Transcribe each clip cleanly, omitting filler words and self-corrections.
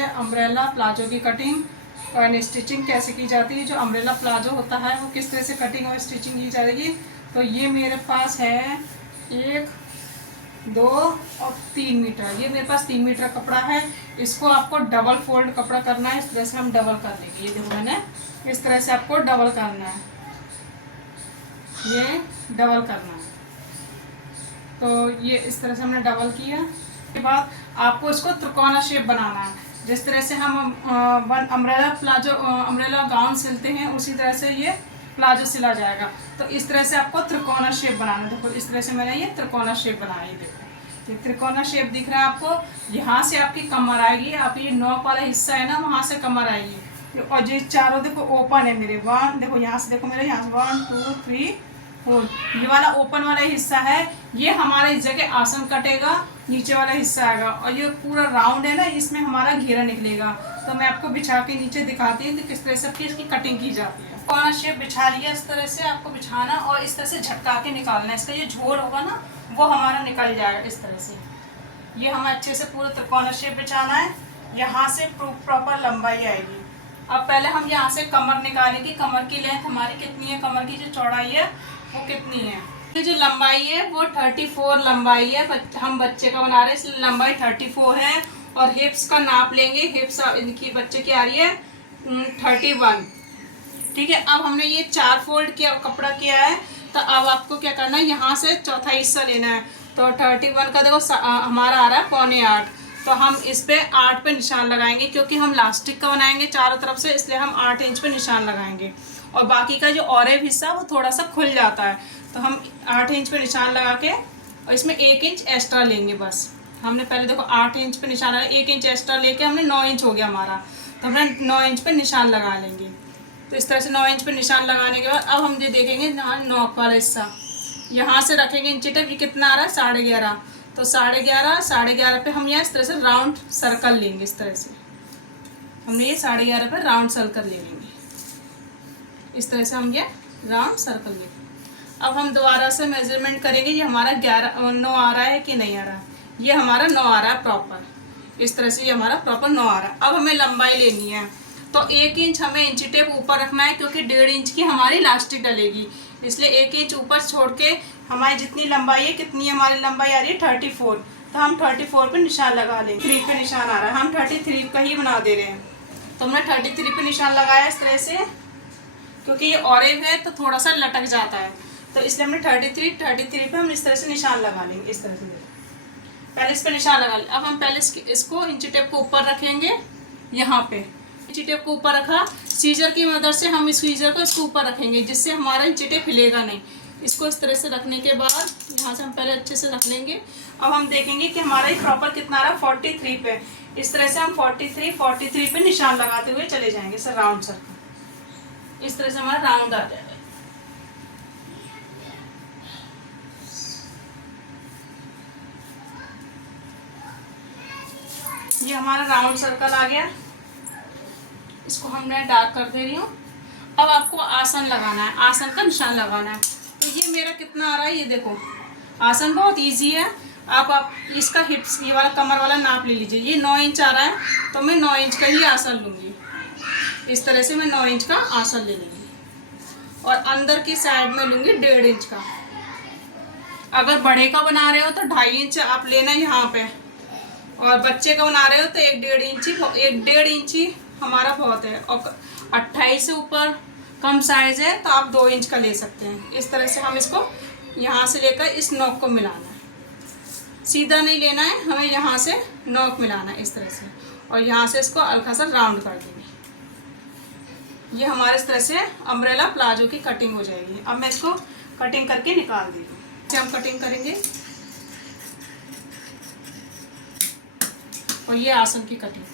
से umbrella palazzo की cutting और स्टिचिंग कैसे की जाती है। जो अम्ब्रेला प्लाजो होता है वो किस तरह से कटिंग और स्टिचिंग की जाएगी। तो ये मेरे पास है 1, 2 और 3 मीटर। ये मेरे पास 3 मीटर कपड़ा है। इसको आपको डबल फोल्ड कपड़ा करना है। इस तरह से हम डबल कर लेंगे। ये देखो मैंने इस तरह से आपको डबल करना है, ये डबल करना है। तो ये इस तरह से हमने डबल किया। उसके बाद आपको इसको त्रिकोणा शेप बनाना है। जिस तरह से हम अम्ब्रेला प्लाजो अम्ब्रेला गाउन सिलते हैं उसी तरह से ये प्लाजो सिला जाएगा। तो इस तरह से आपको त्रिकोणा शेप बनाना है। देखो इस तरह से मैंने ये त्रिकोणा शेप बनाया। ये देखो ये त्रिकोणा शेप दिख रहा है आपको। यहाँ से आपकी कमर आएगी, आप ये नॉक वाला हिस्सा है ना वहाँ से कमर आएगी। और ये चारों देखो ओपन है मेरे। देखो यहाँ से देखो मेरे यहाँ से 1 2 3 4। ये वाला ओपन वाला हिस्सा है, ये हमारा इस जगह आसन कटेगा, नीचे वाला हिस्सा आएगा। और ये पूरा राउंड है ना, इसमें हमारा घेरा निकलेगा। तो मैं आपको बिछा के नीचे दिखाती हूँ कि किस तरह से इसकी कटिंग की जाती है। कौन शेप बिछा लिया, इस तरह से आपको बिछाना और इस तरह से झटका के निकालना। इसका ये झोल होगा ना वो हमारा निकल जाएगा इस तरह से। ये हमें अच्छे से पूरा त्रिकोण शेप बिछाना है। यहाँ से प्रॉपर लंबाई आएगी। अब पहले हम यहाँ से कमर निकालेंगे। कमर की लेंथ हमारी कितनी है, कमर की जो चौड़ाई है वो कितनी है। ये जो लंबाई है वो 34 लंबाई है। हम बच्चे का बना रहे हैं इसलिए लंबाई 34 है। और हिप्स का नाप लेंगे। हिप्स इनकी बच्चे की आ रही है 31। ठीक है। अब हमने ये 4 फोल्ड किया कपड़ा किया है। तो अब आपको क्या करना है, यहाँ से चौथा हिस्सा लेना है। तो 31 का देखो हमारा आ रहा है 7.25। तो हम इस पे 8 पे निशान लगाएंगे, क्योंकि हम लास्टिक का बनाएंगे चारों तरफ से, इसलिए हम 8 इंच पे निशान लगाएंगे। और बाकी का जो ऑरेव हिस्सा वो थोड़ा सा खुल जाता है। तो हम 8 इंच पे निशान लगा के और इसमें 1 इंच एक्स्ट्रा लेंगे बस। हमने पहले देखो 8 इंच पे निशान लगा, 1 इंच एक्स्ट्रा लेके हमने 9 इंच हो गया हमारा। तो हमने 9 इंच पे निशान लगा लेंगे। तो इस तरह से 9 इंच पे निशान लगाने के बाद अब हम ये देखेंगे नॉक वाला हिस्सा यहाँ से रखेंगे। इंची टेप ये कितना आ रहा है 11.5। तो 11.5 पे हम यहाँ इस तरह से राउंड सर्कल लेंगे। इस तरह से हमने ये 11.5 पे राउंड सर्कल ले लेंगे। इस तरह से हम ये राउंड सर्कल लेंगे। अब हम दोबारा से मेजरमेंट करेंगे। ये हमारा 9 आ रहा है कि नहीं आ रहा है। ये हमारा 9 आ रहा है प्रॉपर। इस तरह से ये हमारा प्रॉपर 9 आ रहा है। अब हमें लंबाई लेनी है। तो 1 इंच हमें इंची टेप ऊपर रखना है, क्योंकि 1.5 इंच की हमारी लास्टिक डलेगी। इसलिए 1 इंच ऊपर छोड़ के हमारी जितनी लंबाई है, कितनी हमारी लंबाई आ रही है 34। तो हम 34 पे निशान लगा लेंगे। 3 पे निशान आ रहा है, हम 33 का ही बना दे रहे हैं। तो हमने 33 पे निशान लगाया इस तरह से, क्योंकि ये ऑरेंज है तो थोड़ा सा लटक जाता है। तो इसलिए हमने 33 पे हम इस तरह से निशान लगा लेंगे। इस तरह से पहले इस पर निशान लगा लें। अब हम पहले इसको इंची टेप को ऊपर रखेंगे। यहाँ पे इंची टेप को ऊपर रखा, सीजर की मदद से हम इस सीजर को इसको ऊपर रखेंगे, जिससे हमारा इंची टेप हिलेगा नहीं। इसको इस तरह से रखने के बाद यहाँ से हम पहले अच्छे से रख लेंगे। अब हम देखेंगे कि हमारा ये प्रॉपर कितना आ रहा है 43 पे। इस तरह से हम 43 पे निशान लगाते हुए चले जाएंगे सर राउंड सर्कल। इस तरह से हमारा राउंड आ जाएगा। ये हमारा राउंड सर्कल आ गया। इसको हमने डार्क कर दे रही हूँ। अब आपको आसन लगाना है, आसन का निशान लगाना है। तो ये मेरा कितना आ रहा है, ये देखो आसन बहुत इजी है। आप इसका हिप्स ये वाला कमर वाला नाप ले लीजिए। ये 9 इंच आ रहा है, तो मैं 9 इंच का ही आसन लूँगी। इस तरह से मैं 9 इंच का आसन ले लूँगी और अंदर की साइड में लूँगी 1.5 इंच का। अगर बड़े का बना रहे हो तो 2.5 इंच आप लेना यहाँ पे, और बच्चे का बना रहे हो तो 1.5 इंची हमारा बहुत है। और 28 से ऊपर कम साइज है तो आप 2 इंच का ले सकते हैं। इस तरह से हम इसको यहाँ से लेकर इस नोक को मिलाना है। सीधा नहीं लेना है, हमें यहाँ से नोक मिलाना है इस तरह से, और यहाँ से इसको हल्का सा राउंड कर देंगे। ये हमारे इस तरह से अम्ब्रेला प्लाजो की कटिंग हो जाएगी। अब मैं इसको कटिंग करके निकाल दी हूँ। हम कटिंग करेंगे और ये आसन की कटिंग।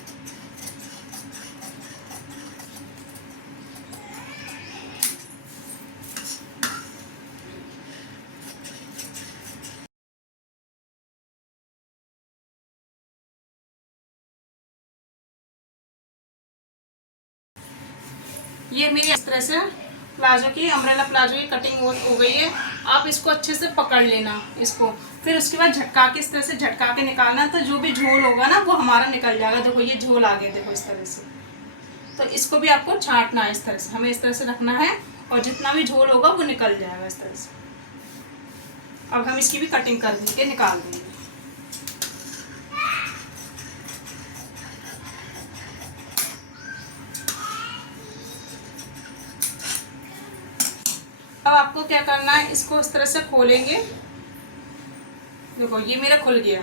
ये मेरी इस तरह से प्लाजो की, अम्ब्रेला प्लाजो की कटिंग हो गई है। आप इसको अच्छे से पकड़ लेना इसको, फिर उसके बाद झटका के इस तरह से झटका के निकालना, तो जो भी झोल होगा ना वो हमारा निकल जाएगा। देखो ये झोल आ गया, देखो इस तरह से। तो इसको भी आपको छांटना है इस तरह से, हमें इस तरह से रखना है और जितना भी झोल होगा वो निकल जाएगा इस तरह से। अब हम इसकी भी कटिंग कर देंगे, निकाल देंगे। अब आपको क्या करना है, इसको इस तरह से खोलेंगे। देखो ये मेरा खुल गया,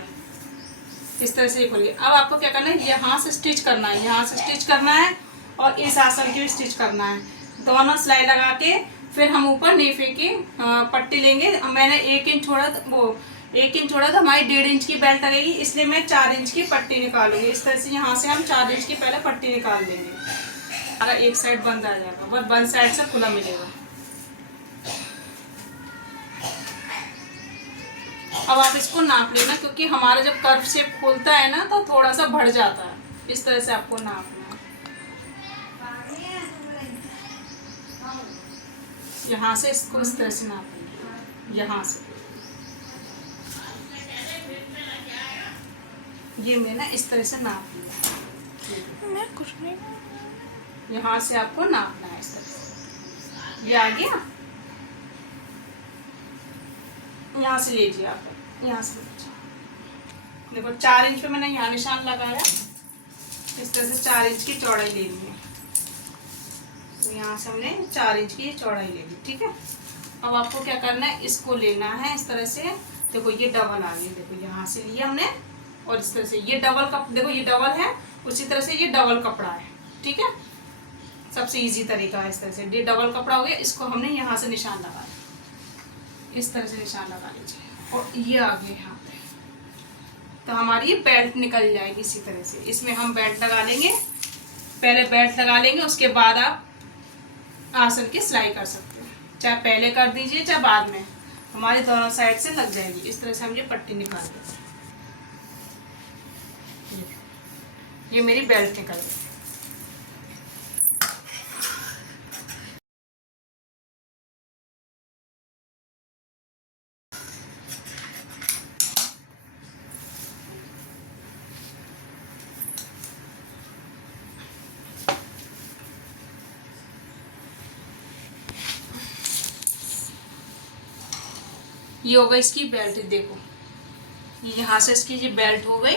इस तरह से ये खुल गया। अब आपको क्या करना है, यहाँ से स्टिच करना है, यहाँ से स्टिच करना है और इस आसन की भी स्टिच करना है। दोनों सिलाई लगा के फिर हम ऊपर नेफे की पट्टी लेंगे। मैंने 1 इंच छोड़ा, वो 1 इंच छोड़ा तो हमारी 1.5 इंच की बेल्ट लगेगी, इसलिए मैं 4 इंच की पट्टी निकालूंगी। इस तरह से यहाँ से हम 4 इंच की पहले पट्टी निकाल देंगे। अगर एक साइड बंद आ जाएगा, बस बंद साइड से खुला मिलेगा। अब आप इसको नाप लेना, क्योंकि हमारा जब कर्व शेप खोलता है ना तो थोड़ा सा बढ़ जाता है। इस तरह से आपको नापना है। यहाँ से इसको इस तरह से नापेंगे, यहाँ से ये मैं ना इस तरह से नाप लिया। मैं कुछ नहीं, यहाँ से आपको नापना है इस तरह से। ये आ गया, यहाँ से लीजिए आप, यहाँ से देखो 4 इंच पे मैंने यहाँ निशान लगाया। इस तरह से 4 इंच की चौड़ाई ले ली है। तो यहाँ से हमने 4 इंच की चौड़ाई ले ली, ठीक है। अब आपको क्या करना है, इसको लेना है इस तरह से। देखो ये डबल आ गई, देखो यहाँ से लिया हमने और इस तरह से ये डबल कप, देखो ये डबल है, उसी तरह से ये डबल कपड़ा है, ठीक है। सबसे इजी तरीका है इस तरह से। ये डबल कपड़ा हो गया, इसको हमने यहाँ से निशान लगा, इस तरह से निशान लगा लीजिए और ये आ गया यहाँ पे। तो हमारी ये बेल्ट निकल जाएगी इसी तरह से। इसमें हम बेल्ट लगा लेंगे, पहले बेल्ट लगा लेंगे, उसके बाद आप आसन की सिलाई कर सकते हैं। चाहे पहले कर दीजिए चाहे बाद में, हमारी दोनों साइड से लग जाएगी। इस तरह से हम ये पट्टी निकाल देंगे। ये मेरी बेल्ट निकल गई। ये हो गई इसकी बेल्ट, देखो ये यहाँ से इसकी ये बेल्ट हो गई।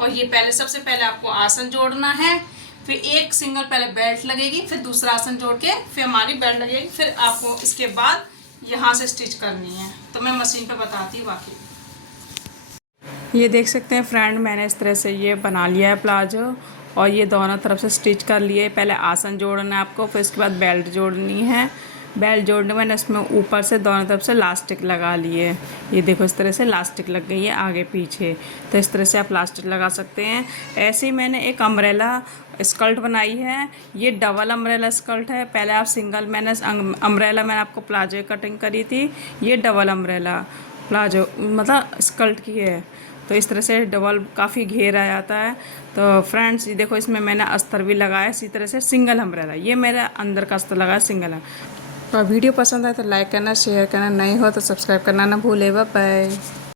और ये पहले, सबसे पहले आपको आसन जोड़ना है, फिर एक सिंगल पहले बेल्ट लगेगी, फिर दूसरा आसन जोड़ के फिर हमारी बेल्ट लगेगी, फिर आपको इसके बाद यहाँ से स्टिच करनी है। तो मैं मशीन पे बताती हूँ बाकी। ये देख सकते हैं फ्रेंड, मैंने इस तरह से ये बना लिया है प्लाजो और ये दोनों तरफ से स्टिच कर लिए। पहले आसन जोड़ना है आपको, फिर उसके बाद बेल्ट जोड़नी है। बेल्ट जोड़ने में मैंने इसमें ऊपर से दोनों तरफ से लास्टिक लगा लिए। ये देखो इस तरह से लास्टिक लग गई है आगे पीछे। तो इस तरह से आप लास्टिक लगा सकते हैं। ऐसे ही मैंने एक अम्ब्रेला स्कर्ट बनाई है। ये डबल अम्ब्रेला स्कर्ट है। पहले आप सिंगल, मैंने अम्ब्रेला मैंने आपको प्लाजो कटिंग करी थी, ये डबल अम्ब्रेला प्लाजो मतलब स्कर्ट की है। तो इस तरह से डबल काफ़ी घेर आ जाता है। तो फ्रेंड्स ये देखो, इसमें मैंने अस्तर भी लगाया इसी तरह से। सिंगल अम्ब्रेला, ये मेरा अंदर का अस्तर लगा है सिंगल है। तो वीडियो पसंद आए तो लाइक करना, शेयर करना, नहीं हो तो सब्सक्राइब करना ना भूले। Bye bye.